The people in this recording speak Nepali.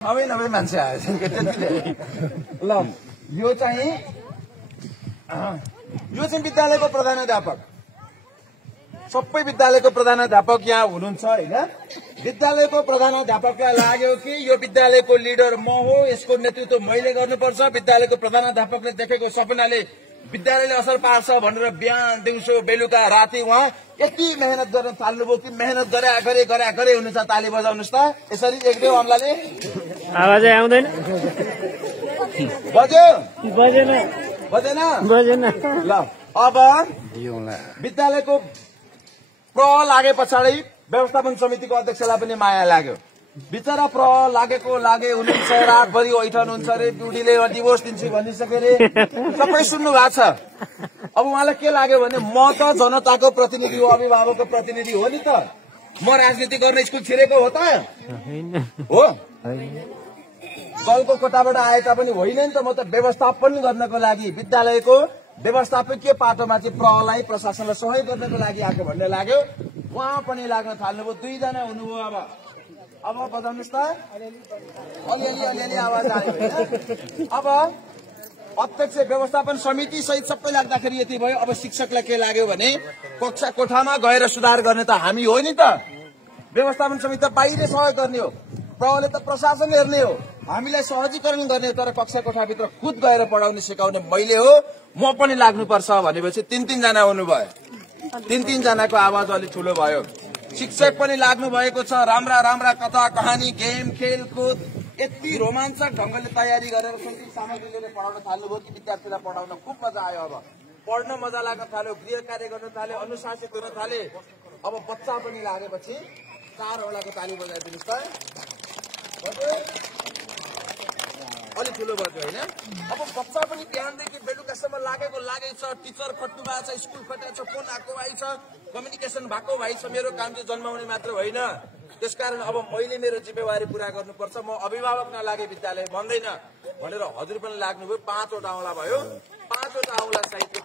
नभए मान्छे आएछ ल यो चाहिँ विद्यालयको प्रधानाध्यापक सबै विद्यालयको प्रधानाध्यापक यहाँ हुनुहुन्छ हैन। विद्यालयको प्रधानाध्यापकलाई लाग्यो कि यो विद्यालयको लिडर म हो, यसको नेतृत्व मैले गर्नुपर्छ। विद्यालयको प्रधानाध्यापकले देखेको सपनाले विद्यालयले असर पार्छ भनेर बिहान दिउँसो बेलुका राति उहाँ यति मेहनत गर्न थाल्नुभयो कि मेहनत गरे हुनुहुन्छ। ताली बजाउनुहोस् त यसरी एकदेव अम्लाले। आवाजै आउँदैन। बजेन ल अब विद्यालयको प्र लागे पछाडि व्यवस्थापन समितिको अध्यक्षलाई पनि माया लाग्यो। बिचरा प्र लागे हुनुहुन्छ, रातभरि ओइठनुहुन्छ अरे, ड्युटीले डिभोर्स दिन्छु भनिसके अरे, सबै सुन्नु भएको छ। अब उहाँलाई के लाग्यो भने म त जनताको प्रतिनिधि हो, अभिभावकको प्रतिनिधि हो नि त, म राजनीति गर्न स्कुल छिरेको हो त हो, दलको कोटाबाट आए तापनि होइन नि त। म त व्यवस्थापन गर्नको लागि विद्यालयको व्यवस्थापकीय पाटोमा चाहिँ प्रहलाई प्रशासनलाई सहयोग गर्नको लागि आएको भन्ने लाग्यो। उहाँ पनि लाग्न थाल्नुभयो। दुईजना हुनुभयो। अब बजाउनुहोस् त। अलिअलि आवाज आयो। अब अध्यक्ष व्यवस्थापन समिति सहित सबै लाग्दाखेरि यति भयो। अब शिक्षकलाई के लाग्यो भने कक्षा कोठामा गएर सुधार गर्ने त हामी हो नि त, व्यवस्थापन समिति त बाहिर सहयोग गर्ने हो, प्रहले त प्रशासन हेर्ने हो, हामीलाई सहजीकरण गर्ने, तर कक्षा कोठाभित्र खुद गएर पढाउने सिकाउने मैले हो, म पनि लाग्नुपर्छ भनेपछि तीन जना हुनुभयो। तीन जनाको आवाज अलिक ठुलो भयो। शिक्षक पनि लाग्नु भएको छ। राम्रा कथा कहानी गेम खेलकुद यति रोमाञ्चक ढंगले तयारी गरेर शैक्षिक सामग्री लिएर पढाउन थाल्नुभयो कि विद्यार्थीलाई पढाउन खुब मजा आयो। अब पढ्न मजा लाग्न थाल्यो, गृह कार्य गर्न थाले, अनुशासित हुन थाले। अब बच्चा पनि लागेपछि 4 वटाको ताली बजाइदिनुहोस् त। अलिक ठुलो बज्यो होइन। अब बच्चा पनि बिहानदेखि बेलुकासम्म लागेकै छ। टिचर खट्नु भएको छ, स्कुल खटेको छ, फोन आएको भाइ छ, कम्युनिकेसन भएको भाइ छ। मेरो काम चाहिँ जन्माउने मात्र होइन। त्यसकारण अब मैले मेरो जिम्मेवारी पूरा गर्नुपर्छ। म अभिभावक नलागे विद्यालय बन्दैन भनेर हजुर पनि लाग्नुभयो। 5 वटा औँला भयो। 5 वटा औँला साहित्य